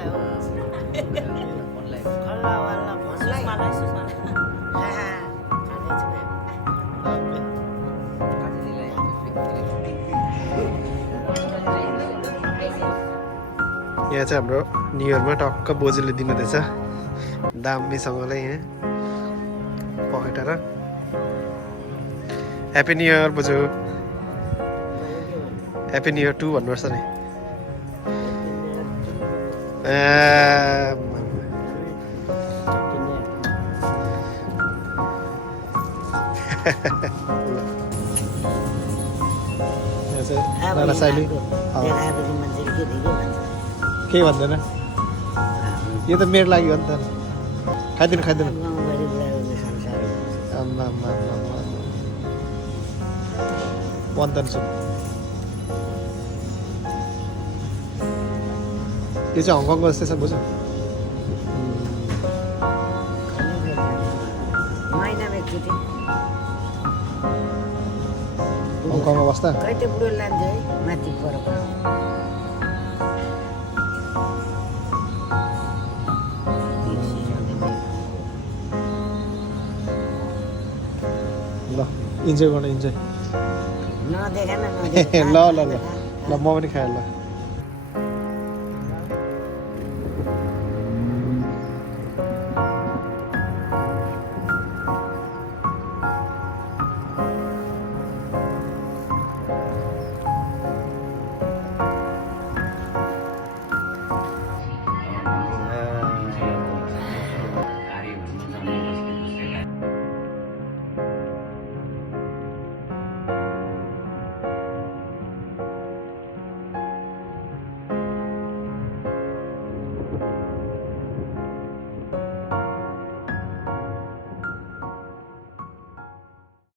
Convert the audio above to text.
फोनलाई हो फोनलाई खल्ला वाला फोनलाई सुषमालाई खाँदैछु काटिदिलाई यहाँ चाहिँ हाम्रो न्यु इयरमा टक्क बोजूले दिनुहुँदैछ दामीसँगले यहाँ पखेटा र ह्याप्पी न्यु इयर बोजू ह्याप्पी न्यु इयर 2 भन्नुपर्छ नि नाना साइली देखाएपछि मान्छेले के दियो भन्छ केही भन्दैन यो त मेरो लागि हो नि त खाइदिनु खाइदिनु गाउँभरि बुढाहरूले संसार आम्मा आम्मा आम्मा वन्दन सुन यो चाहिँ हङकङको जस्तै छ बुझ्यो महिनामा एकचोटि हङकङमा बस्दा खै त्यो बुढो लान्थ्यो है माथि पर ल इन्जोय गर्न इन्जोय नदेखा न ल ल ल ल म पनि खाएँ ल